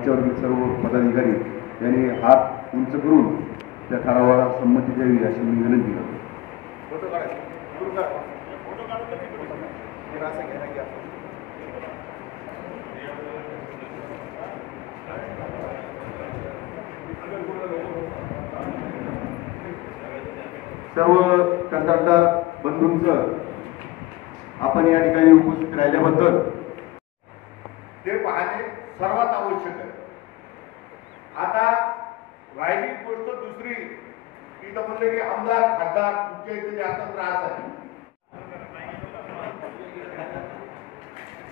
मंचावरील सर्व पदाधिकारी यांनी हात उंच करून त्या ठरावाला संमती द्यावी अशी मी विनंती करतो. सर्व कंत्राटदार बंधूंचं आपण या ठिकाणी उपस्थित राहिल्याबद्दल ते पाहणे सर्वात आवश्यक आहे. आता राहिली गोष्ट दुसरी, इथं म्हणले की आमदार खासदार तुमच्या इथे जास्त त्रास आहे.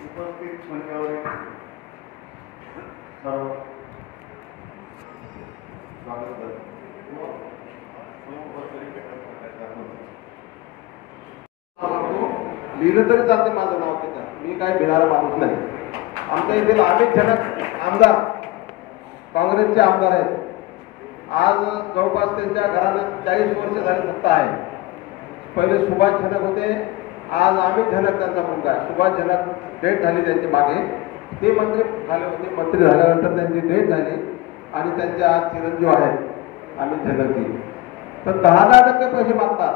उपस्थित मंचावर सर्व स्वागत करतो. लिहिलं तरी चालते माझं नाव तिथं, मी काय भिणारा माणूस नाही. आमच्या इथे अमित झनक आमदार काँग्रेसचे आमदार आहेत. आज जवळपास त्यांच्या घरानं 40 वर्ष झाली सत्ता आहे. पहिले सुभाष झनक होते, आज अमित झनक त्यांचा मुलगा आहे. सुभाष झनक डेथ झाली त्यांची मागे, ते मंत्री झाले होते. मंत्री झाल्यानंतर त्यांची डेथ झाली आणि त्यांचे आज चिरंजीव आहेत अमित झनकजी. तर 10% पैसे मागतात.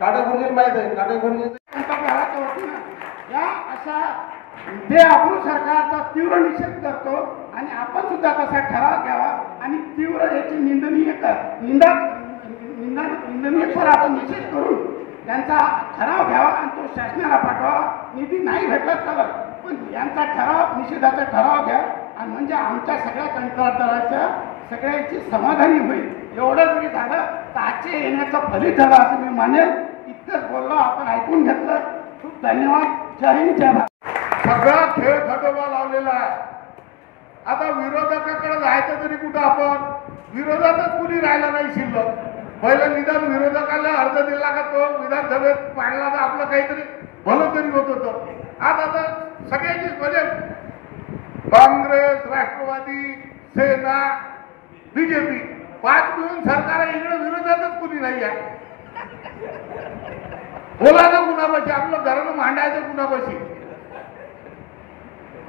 काटेगुरुजी माहित आहे, काटेगुरुजी या अशा बेआबरू सरकारचा तीव्र निषेध करतो आणि आपण सुद्धा तसा ठराव घ्यावा आणि तीव्र याची निंदनीयपर आपण निषेध करून त्यांचा ठराव घ्यावा आणि तो शासनाला पाठवावा. निधी नाही भेटला चालत, पण यांचा ठराव, निषेधाचा ठराव घ्या आणि म्हणजे आमच्या सगळ्या कंत्राटदाराच्या सगळ्यांची समाधानी होईल. एवढं जरी झालं तर आजचे येण्याचं फलित झालं असं मी मानेल. इतकंच बोललो, आपण ऐकून घेतलं. खूप धन्यवाद. जय हिंद, जय भारत. सगळा खेळ खंडोबा लावलेला आहे. आता विरोधकाकडे जायचं तरी कुठं, आपण विरोधातच कुणी राहिला नाही शिल्लक. पहिलं निदान विरोधकाला अर्ज दिला का तो विधानसभेत पाडला तर आपलं काहीतरी भलं तरी होत होतं. आज आता सगळ्यांचीच म्हणजे काँग्रेस, राष्ट्रवादी, सेना, बीजेपी 5 मिळून सरकार आहे. इकडे विरोधातच कुणी नाही आहे. बोलायचं कुणापाशी, आपलं घरानं मांडायचं कुणापाशी,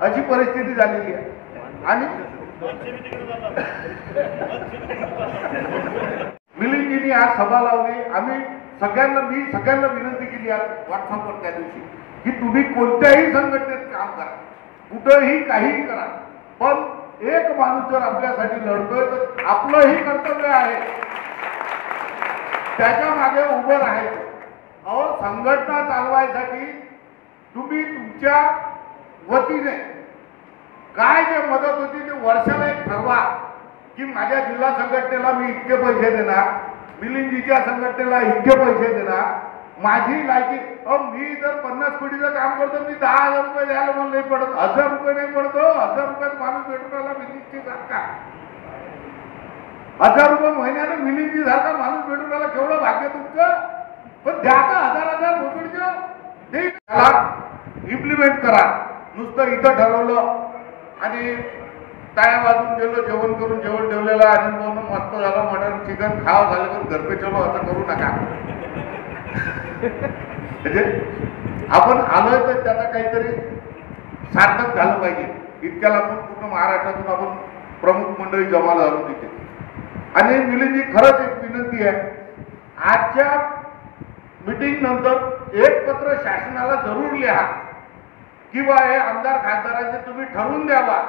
अशी परिस्थिती झालेली आहे. आणि मिलिंदजींनी आज सभा लावली. मी सगळ्यांना विनंती केली आज व्हॉट्सअपवर त्या दिवशी की तुम्ही कोणत्याही संघटनेत काम करा, कुठंही काहीही करा, पण एक माणूस जर आपल्यासाठी लढतोय तर आपलंही कर्तव्य आहे त्याच्या मागे उभं राहायचं. अहो, संघटना चालवायसाठी तुम्ही तुमच्या वतीने काय जे मदत होती ते वर्षाला एक ठरवा की माझ्या जिल्हा संघटनेला मी इतके पैसे देणार, मिलिंदजीच्या संघटनेला इतके पैसे देणार, माझी लायकी. मी जर 50 कोटीचं काम करतो, मी 10,000 रुपये द्यायला मला नाही पडत, 1000 रुपये नाही पडतो. 1000 रुपयात माणूस भेटून आला मिलिंदजी सारखा. 1000 रुपये महिन्यानं मिलिंदजी सारखा माणूस भेटून आला. केवढं भाग्य तुमचं. पण द्या का 1000 मोजून त्याला इम्प्लिमेंट करा. नुसतं इथं ठरवलं आणि टाळ्या वाजून गेलो, जेवण करून जेवण ठेवलेलं आणि म्हणून मस्त झालं, मटन चिकन खाव झालं करून घरपे चलो, असं करू नका. म्हणजे आपण आलोय तर त्याचा काहीतरी सार्थक झालं पाहिजे. इतक्याला आपण पूर्ण महाराष्ट्रातून आपण प्रमुख मंडळी जमा झालो तिथे. आणि मिलिंदजी, खरंच एक विनंती आहे, आजच्या मीटिंग नंतर एक पत्र शासनाला जरूर लिहा की बा हे आमदार खासदारांचे तुम्ही ठरवून द्यावा.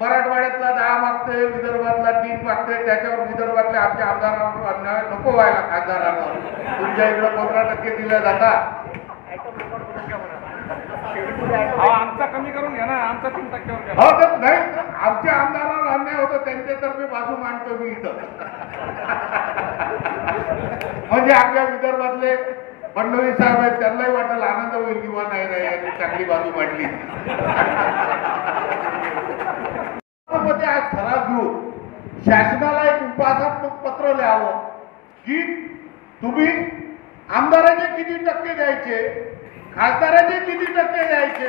मराठवाड्यातला 10 मागतोय, विदर्भातला 3 मागतोय, त्याच्यावर विदर्भातल्या आमच्या आमदारांवर अन्याय नको व्हायला. खासदारांवर तुमच्या इकडे 15% दिल्या जातात. आमचा कमी करून घ्या ना, आमचा 3%वर घ्या. हो, तर नाही, आमच्या आमदारांवर अन्याय होतो त्यांच्यातर्फे बाजू मांडतो मी इथं. म्हणजे आपल्या विदर्भातले फडणवीस साहेब आहेत, त्यांनाही वाटेल आनंद होईल किंवा नाही यांनी चांगली बाजू मांडली. आज ठराव घेऊन शासनाला एक उपासात्मक पत्र लिहावं की तुम्ही आमदाराचे किती टक्के द्यायचे, खासदाराचे किती टक्के द्यायचे,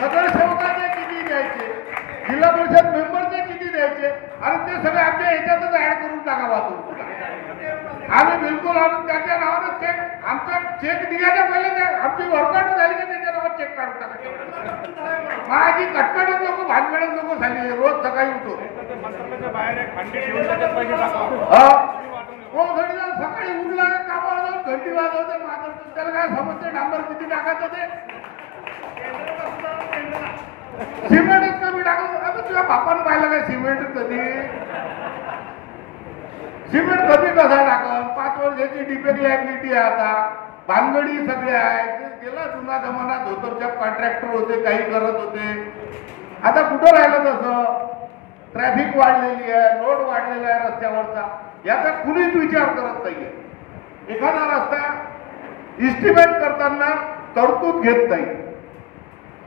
नगरसेवकाचे किती द्यायचे, जिल्हा परिषद मेंबरचे किती द्यायचे, आणि ते सगळे आमच्या याच्यातच ऍड करून टाकावा. आम्ही बिलकुल आणून त्याच्या नावानं चेक, आमचा चेक निघायच्या पहिले आमची वर्कआउट झाली की त्याच्या नावात चेक काढून टाकायचं. माझी कटकटच नको, भानगडच नको झाली. रोज सकाळी उठतो मंत्रालयाच्या बाहेर एक खंडी ठेवून त्याच्यात पैसे टाकावं. सकाळी उठला कामाला जाऊन घंटी वाजवते. माझं त्याला काय समजते डांबर किती टाकायचं ते. सिमेंटच कमी टाकलं. अगं तुझ्या बापानं पाहिलं काय सिमेंट कधी? सिमेंट कधी कसा टाकल? 5 वर्षाची डिफेक्ट लायबिलिटी आहे आता. भानगडी सगळे आहे. गेला जुना जमाना, धोतरच्या कॉन्ट्रॅक्टर होते, काही करत होते. आता कुठं राहिलं तसं? ट्रॅफिक वाढलेली आहे, लोड वाढलेला आहे रस्त्यावरचा. याचा कुणीच विचार करत नाहीये. एखादा रस्ता इस्टिमेट करताना तरतूद घेत नाही.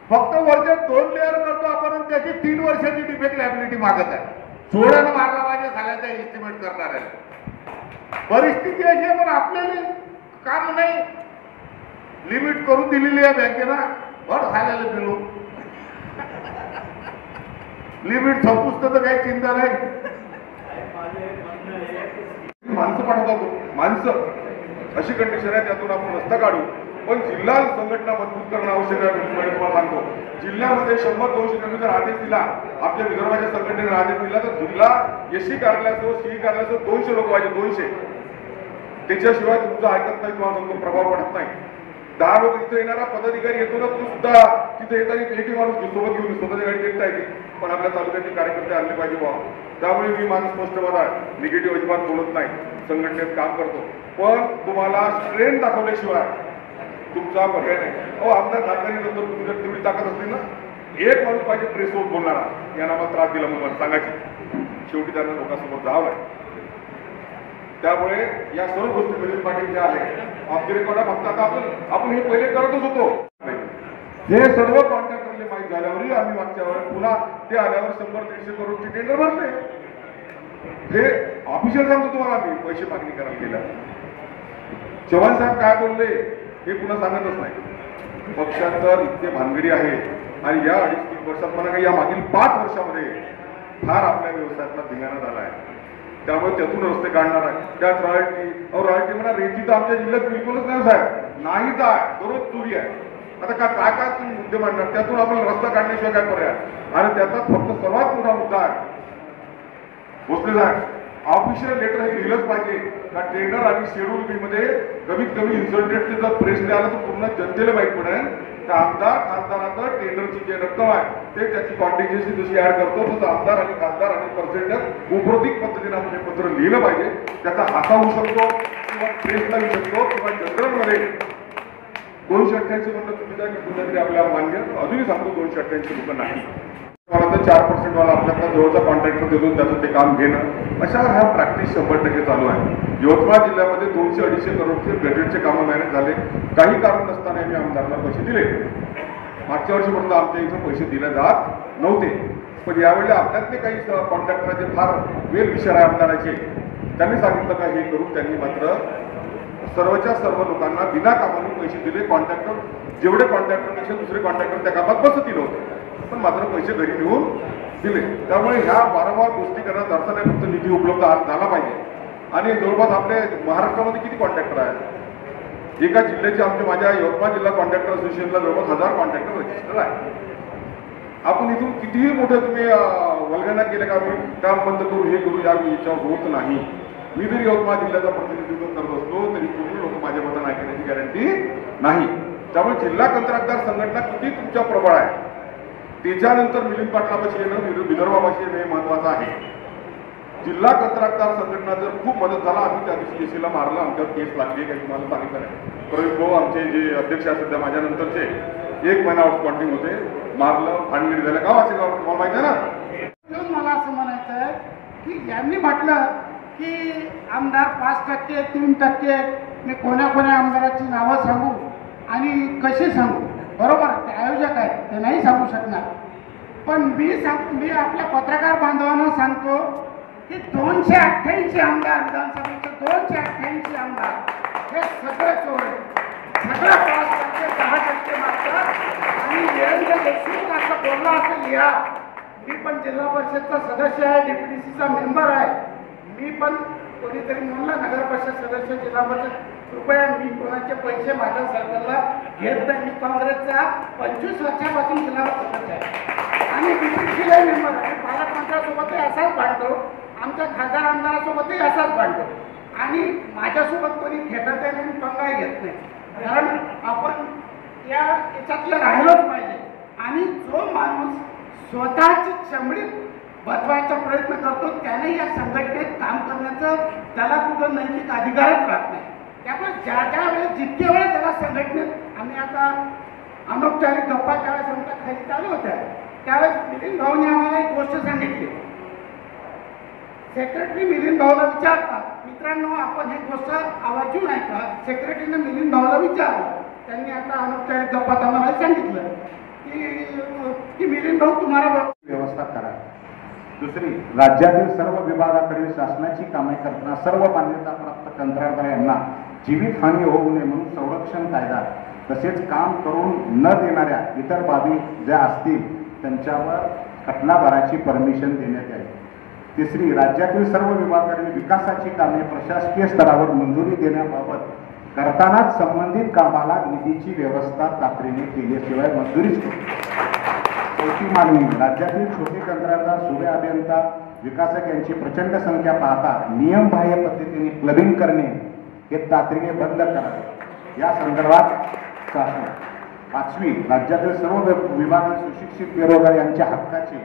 फक्त वरचे 2 लेअर करतो आपण आणि त्याची 3 वर्षाची डिफेक्ट लायबिलिटी मागत आहे. सोड्यानं मारला पाहिजे झाल्याचा इस्टिमेट करणार आहे. परिस्थिती अशी आहे, पण आपल्याला काम नाही. लिमिट करून दिलेली आहे बँकेला. भर झालेलं बिलो लिमिट संपुष्ट तर काही चिंता नाही. माणसं पाठवतो, माणसं अशी कंडिशन आहे, त्यातून आपण रस्ता काढू. पण जिल्हा संघटना मजबूत करणं आवश्यक आहे. मी तुम्हाला सांगतो, जिल्ह्यामध्ये 100-200 कमी जर आदेश दिला, आपल्या विदर्भाच्या संघटनेने आदेश दिला, तर जिल्हा एससी कार्यालयासह सीई कार्यालयासह 200 लोक पाहिजे, 200. त्याच्याशिवाय तुमचं ऐकत नाही, तुम्हाला तुमचा प्रभाव पडत नाही. 10 लोक इथे येणारा पदाधिकारी येतो ना, तो सुद्धा तिथे येताना एकही माणूस सोबत घेऊन स्वतःच्या गाडी येता येते. पण आपल्या तालुक्याचे कार्यकर्ते आणले पाहिजे व्हावं. त्यामुळे मी माझं स्पष्ट मत आहे, निगेटिव्ह अजिबात बोलत नाही, संघटनेत काम करतो. पण तुम्हाला स्ट्रेंथ दाखवल्याशिवाय तुमचा पर्याय नाही. अहो, आमदार खासदारी नंतर तुम्ही जर तेवढी ताकद असली ना, एक माणूस पाहिजे प्रेसवर बोलणारा, यांना मला त्रास दिला म्हणून सांगायची. शेवटी त्यांना लोकांसमोर जावं लागेल. त्यामुळे या सर्व गोष्टी मिलिंद पाटील ज्या आहेत, ऑफ द रेकॉर्ड फक्त आता आपण हे पहिले करतच होतो. हे सर्व कॉन्ट्रॅक्टरले माहीत झाल्यावरही आम्ही मागच्या वेळेस पुन्हा ते आल्यावर 100-150 करोडची टेंडर भरले. हे ऑफिशियल सांगतो तुम्हाला, आम्ही पैसे मागणी करायला गेल्या. चव्हाण साहेब काय बोलले हे पुन्हा सांगतच नाही. पक्षांतर इतके भानगडी आहे आणि या 2.5-3 वर्षात मला काही या मागील 5 वर्षामध्ये फार आपल्या व्यवसायातला धिंगाणा झाला आहे. त्यामुळे त्यातून रस्ते काढणार आहे. त्यात रॉयल्टी म्हणा, रेती तर आमच्या जिल्ह्यात बिलकुलच नाही साहेब, नाहीच आहे. दररोज चोरी आहे. आता काय तुम्ही मुद्दे मांडणार? त्यातून आपण रस्ता काढण्याशिवाय काय पर्याय? आणि त्याचा फक्त सर्वात मोठा मुद्दा आहे भोसले साहेब, ऑफिशियल लेटर हे लिहिलंच पाहिजे का टेंडर आणि शेड्यूल बी मध्ये कमीत कमी इन्सल्टेडचे जर प्रेसने आलं तर पूर्ण जनतेला माहीत पडेल तर आमदार खासदाराचं टेंडरची जे रक्कम आहे ते त्याची कॉन्टिन्युएन्सी जशी ऍड करतो तसं आमदार आणि खासदार आणि पर्सेंटेज उपरोधिक पद्धतीने आपण हे पत्र लिहिलं पाहिजे. त्याचा हाता होऊ शकतो किंवा प्रेसला येऊ शकतो किंवा जनरलमध्ये 288 म्हणलं तुम्ही त्या कुठेतरी आपल्याला मान्य. अजूनही सांगतो 288 रुपये नाही. 4% वाला आपल्याला जवळचा कॉन्ट्रॅक्टर देतो त्याचं ते काम घेणं, अशा ह्या प्रॅक्टिस 100% चालू आहे. यवतमाळ जिल्ह्यामध्ये 200-250 करोडचे गॅजेटचे कामं मॅनेज झाले. काही कारण नसताना मी आमदारांना पैसे दिले. मागच्या वर्षीपर्यंत आमच्या इथं पैसे दिले जात नव्हते. पण यावेळी आपल्यातले काही कॉन्ट्रॅक्टराचे फार वेल विचार आहे आमदाराचे. त्यांनी सांगितलं का हे करून त्यांनी मात्र सर्वच्या सर्व लोकांना बिना कामाने पैसे दिले. कॉन्ट्रॅक्टर जेवढे कॉन्ट्रॅक्टरपेक्षा दुसरे कॉन्ट्रॅक्टर त्या कामात बसतील होते पण मात्र पैसे घरी घेऊन दिले. त्यामुळे ह्या वारंवार गोष्टी करण्यात अर्थ नाही. फक्त निधी उपलब्ध झाला पाहिजे. आणि जवळपास आपल्या महाराष्ट्रामध्ये किती कॉन्ट्रॅक्टर आहेत? एका जिल्ह्याचे माझ्या यवतमाळ जिल्हा कॉन्ट्रॅक्टर असोसिएशनला जवळपास 1000 कॉन्ट्रॅक्टर रजिस्टर आहे. आपण इथून कितीही मोठे तुम्ही वल्गना केले का मी काम बंद करू हे करू या याच्यावर होत नाही. मी जरी यवतमाळ जिल्ह्याचा प्रतिनिधित्व करत असलो तरी पूर्ण लोक माझ्या मतानं ऐकण्याची गॅरंटी नाही. त्यामुळे जिल्हा कंत्राटदार संघटना किती तुमच्या प्रबळ आहे त्याच्यानंतर मिलिंद पाटलापाशी येणं विदर्भापाशी येणं हे महत्वाचं आहे. जिल्हा कंत्राटदार संघटना जर खूप मदत झाला. आम्ही त्या दिवशी केसीला मारलं, आमच्यावर केस लागली काही तुम्हाला सांगितलं नाही. प्रवीण भाऊ आमचे जे अध्यक्ष आहेत सध्या माझ्या नंतरचे 1 महिना आउटस्पॉन्डिंग होते, मारलं, भांडगिरी झालं. गावाचे गाव तुम्हाला माहिती आहे ना. मला असं म्हणायचं आहे की यांनी म्हटलं की आमदार 5%, 3%, मी कोण्या आमदाराची नावं सांगू आणि कशी सांगू? बरोबर, ते आयोजक आहेत, ते नाही सांगू शकणार. पण मी आपल्या पत्रकार बांधवांना सांगतो की 288 आमदार विधानसभेचे 288 आमदार हे सगळे चोर आहेत. सगळं 5%, 10% मागतात आणि देवेंद्र देशमुख असं बोलला असं लिहा. मी पण जिल्हा परिषदचा सदस्य आहे, DPDCचा मेंबर आहे. मी पण कोणीतरी म्हणलं नगर परिषद सदस्य जिल्हा परिषद कृपया मी कोणाचे पैसे माझ्या सर्कलला घेत नाही. मी काँग्रेसचा 25 वर्षापासून जिल्हा सदस्य आहे आणि जिल्हा मेंबर आहे. पालकमंत्र्यासोबतही असाच भांडतो, आमच्या खासदार आमदारासोबतही असाच भांडतो आणि माझ्यासोबत कोणी खेटत आहे आणि पंगाही घेत नाही. कारण आपण याच्यातलं राहिलोच पाहिजे आणि जो माणूस स्वतःची चमडी बदवायचा प्रयत्न करतो त्याने या संघटनेत काम करण्याचं त्याला कुठं नैतिक अधिकारच राहत नाही. त्यामुळे ज्या वेळेस जितक्या वेळेस त्याला संघटनेत आम्ही आता अनौपचारिक गप्पा ज्यावेळेस आमच्या खाली चालू होत्या त्यावेळेस मिलिंद भाऊने आम्हाला एक गोष्ट सांगितली. सेक्रेटरी मिलिंद भाऊला विचारतात, मित्रांनो आपण ही गोष्ट आवाजून ऐका. सेक्रेटरीने मिलिंद भाऊला विचारलं, त्यांनी आता अनौपचारिक गप्पात आम्हाला सांगितलं की मिलिंद भाऊ तुम्हाला व्यवस्था करा. दुसरी, राज्यातील सर्व विभागाकडील शासनाची कामे करताना सर्व मान्यताप्राप्त कंत्राटदार यांना जीवितहानी होऊ नये म्हणून संरक्षण कायदा तसेच काम करून न देणाऱ्या इतर बाबी ज्या असतील त्यांच्यावर खटला भरायची परमिशन देण्यात यावी. तिसरी, राज्यातील सर्व विभागाकडील विकासाची कामे प्रशासकीय स्तरावर मंजुरी देण्याबाबत करतानाच संबंधित कामाला निधीची व्यवस्था तातडीने केल्याशिवाय मंजुरीच करू. चौथी मागणी, राज्यातील छोटे कंत्राटदार, सुबे अभियंता, विकासक यांची प्रचंड संख्या पाहता नियमबाह्य पद्धतीने क्लबिंग करणे हे तातडीने बंद करावे या संदर्भात शासन. पाचवी, राज्यातील सर्व विभागातील सुशिक्षित बेरोजगार यांच्या हक्काचे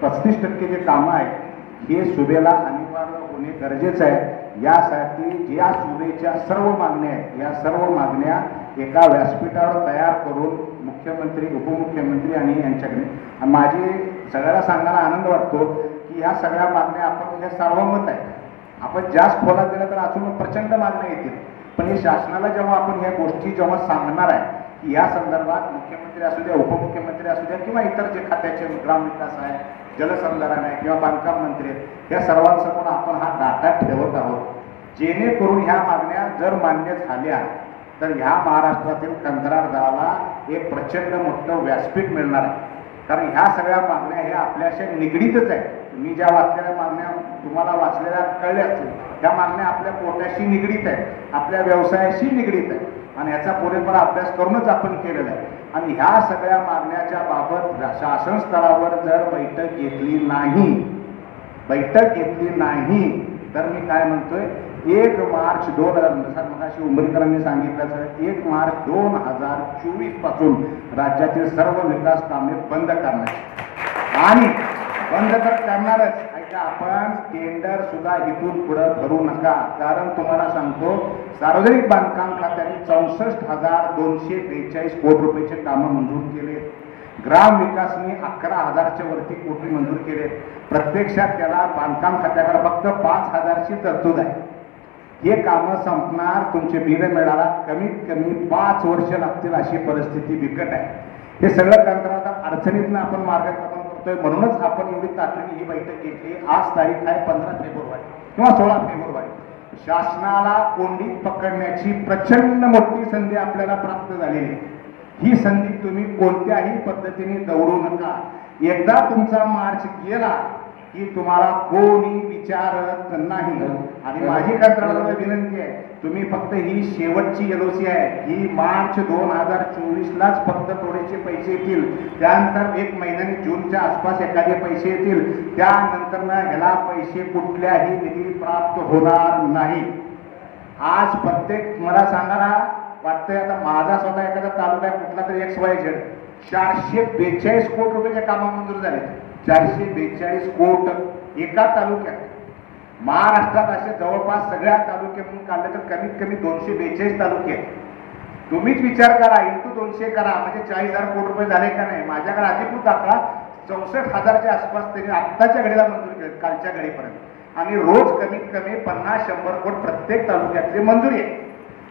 35% जे कामं आहेत हे सुबेला अनिवार्य होणे गरजेचं आहे. यासाठी या सुबेच्या सर्व मागण्या आहेत या सर्व मागण्या एका व्यासपीठावर तयार करून मुख्यमंत्री, उपमुख्यमंत्री आणि यांच्याकडे माझी सगळ्याला सांगण्याला आनंद वाटतो की ह्या सगळ्या मागण्या आपण हे सार्वमत आहे. आपण जास्त खोलात गेलं तर अजून प्रचंड मागण्या येतील, पण हे शासनाला जेव्हा आपण ह्या गोष्टी जेव्हा सांगणार आहे की या संदर्भात मुख्यमंत्री असू द्या, उपमुख्यमंत्री असू द्या किंवा इतर जे खात्याचे ग्रामविकास आहे, जलसंधारण आहे किंवा बांधकाम मंत्री आहेत, या सर्वांसमोर आपण हा डाटा ठेवत आहोत. जेणेकरून ह्या मागण्या जर मान्य झाल्या तर ह्या महाराष्ट्रातील कंत्राटदाराला एक प्रचंड मोठं व्यासपीठ मिळणार आहे. कारण ह्या सगळ्या मागण्या ह्या आपल्याशी निगडीतच आहेत. मी ज्या वाचलेल्या मागण्या तुम्हाला वाचलेल्या कळल्या असतील त्या मागण्या आपल्या पोटाशी निगडीत आहेत, आपल्या व्यवसायाशी निगडीत आहेत आणि ह्याचा पुरेपूर अभ्यास करूनच आपण केलेला आहे. आणि ह्या सगळ्या मागण्याच्या बाबत शासन स्तरावर जर बैठक घेतली नाही तर मी काय म्हणतोय 1 मार्च 2000 मगाशी उंबरीकरांनी सांगितलं 1 मार्च 2024 पासून राज्यातील सर्व विकास कामे बंद करणार आणि बंद तर करणारच. आपण टेंडर सुद्धा इथून पुढे भरू नका. कारण तुम्हाला सांगतो सार्वजनिक बांधकाम खात्याने 64,242 कोटी रुपयाचे कामं मंजूर केले. ग्रामविकासने 11,000च्या वरती कोटी मंजूर केले. प्रत्यक्षात त्याला बांधकाम खात्याकडे फक्त 5,000ची तरतूद आहे. हे कामं संपणार, तुमचे बिल मिळाला कमीत कमी 5 वर्ष लागतील अशी परिस्थिती बिकट आहे. हे सगळं कंत्राटदार अडचणीतनं आपण मार्गक्रमण करतोय. म्हणूनच आपण एवढी तातडीने ही बैठक घेतली. आज तारीख आहे 15 फेब्रुवारी किंवा 16 फेब्रुवारी. शासनाला कोंडीत पकडण्याची प्रचंड मोठी संधी आपल्याला प्राप्त झालेली आहे. ही संधी तुम्ही कोणत्याही पद्धतीने दौडू नका. एकदा तुमचा मार्च गेला की तुम्हाला कोणी विचारत नाही. आणि माझी कंत्राटदाराला विनंती आहे, तुम्ही फक्त ही शेवटची LOC आहे, ही मार्च 2024लाच फक्त थोडेसे पैसे येतील. त्यानंतर 1 महिन्याने जूनच्या आसपास एखादे पैसे येतील. त्यानंतर ह्याला पैसे कुठल्याही निधी प्राप्त होणार नाही. आज प्रत्येक मला सांगायला वाटतंय, आता माझा स्वतः एखादा तालुका कुठला तरी XYZ 442 कोटी रुपयाच्या कामं मंजूर झाले. 442 कोटी एका तालुक्यात. महाराष्ट्रात असे जवळपास सगळ्या तालुक्यातून काढले तर कमीत कमी 242 तालुके आहेत. तुम्हीच विचार करा, इंटू 200 करा, म्हणजे 40,000 कोटी रुपये झाले का नाही. माझ्याकडे अधिकृत दाखला 64,000च्या आसपास त्यांनी आत्ताच्या घडीला मंजूर केले, कालच्या घडीपर्यंत. आणि रोज कमीत कमी 50-100 कोटी प्रत्येक तालुक्यातली मंजुरी आहे.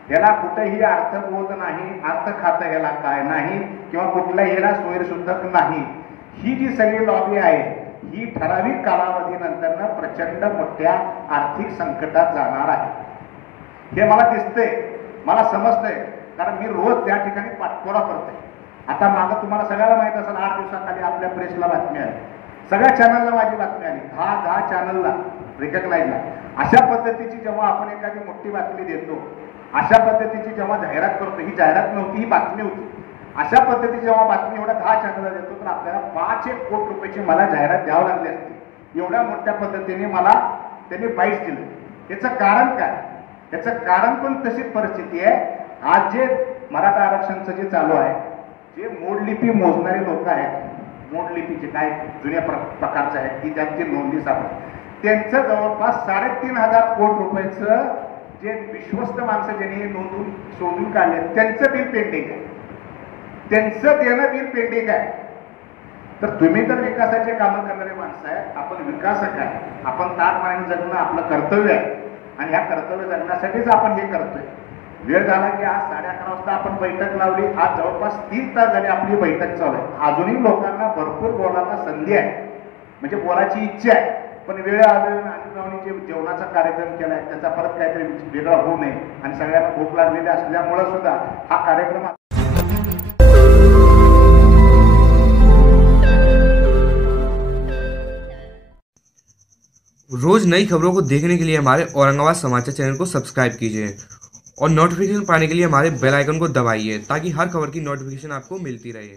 याला कुठेही अर्थबोध नाही, अर्थ खातं याला काय नाही किंवा कुठल्या याला सोयीसुद्धा नाही. ही जी सगळी लॉबी आहे ही ठराविक कालावधीनंतर प्रचंड मोठ्या आर्थिक संकटात जाणार आहे. हे मला दिसतंय, मला समजतंय, कारण मी रोज त्या ठिकाणी पाठपुरा करतोय. आता मागं तुम्हाला सगळ्याला माहित असेल 8 दिवसाखाली आपल्या प्रेसला बातमी आली, सगळ्या चॅनलला माझी बातमी आली, 10 चॅनलला रिकग्नाइजला. अशा पद्धतीची जेव्हा आपण एखादी मोठी बातमी देतो, अशा पद्धतीची जेव्हा जाहिरात करतो, ही जाहिरात नव्हती, ही बातमी होती. अशा पद्धतीची जेव्हा बातमी एवढ्या 10 चॅनलला देतो तर आपल्याला 5-1 कोटी रुपयाची मला जाहिरात द्यावं लागली असते. एवढ्या मोठ्या पद्धतीने मला त्यांनी बाईट दिलं. याचं कारण काय? याचं कारण पण तशीच परिस्थिती आहे. आज जे मराठा आरक्षणचं जे चालू आहे, जे मोडलिपी मोजणारे लोक आहेत, मोडलिपीचे काय जुन्या प्रकारचे आहेत की ज्यांची नोंदणी सापडते, त्यांचं जवळपास 3,500 कोटी रुपयाचं जे विश्वस्त माणसं ज्यांनी नोंदून शोधून काढले त्यांचं बिल पेंडिंग आहे, त्यांचं देणं बिल पेंडिंग आहे. तर तुम्ही तर विकासाचे कामं करणारे माणसं आहे, आपण विकासक आहे, आपण ताटमाने जगणं आपलं कर्तव्य आहे आणि ह्या कर्तव्य जगण्यासाठीच आपण हे करतोय. वेळ झाला की आज 11:30 वाजता आपण बैठक लावली. आज जवळपास 3 तास झाली आपली बैठक चालू आहे. अजूनही लोकांना भरपूर बोलायला संधी आहे, म्हणजे बोलायची इच्छा आहे, पण वेळ आल्याने आणि जे जेवणाचा कार्यक्रम केलाय त्याचा परत काहीतरी वेगळा होऊ नये आणि सगळ्यांना भूक लागलेली असल्यामुळे सुद्धा हा कार्यक्रम रोज नई खबरों को देखने के लिए हमारे औरंगाबाद समाचार चैनल को सब्सक्राइब कीजिए और नोटिफिकेशन पाने के लिए हमारे बेल आइकन को दबाइए ताकि हर खबर की नोटिफिकेशन आपको मिलती रहे.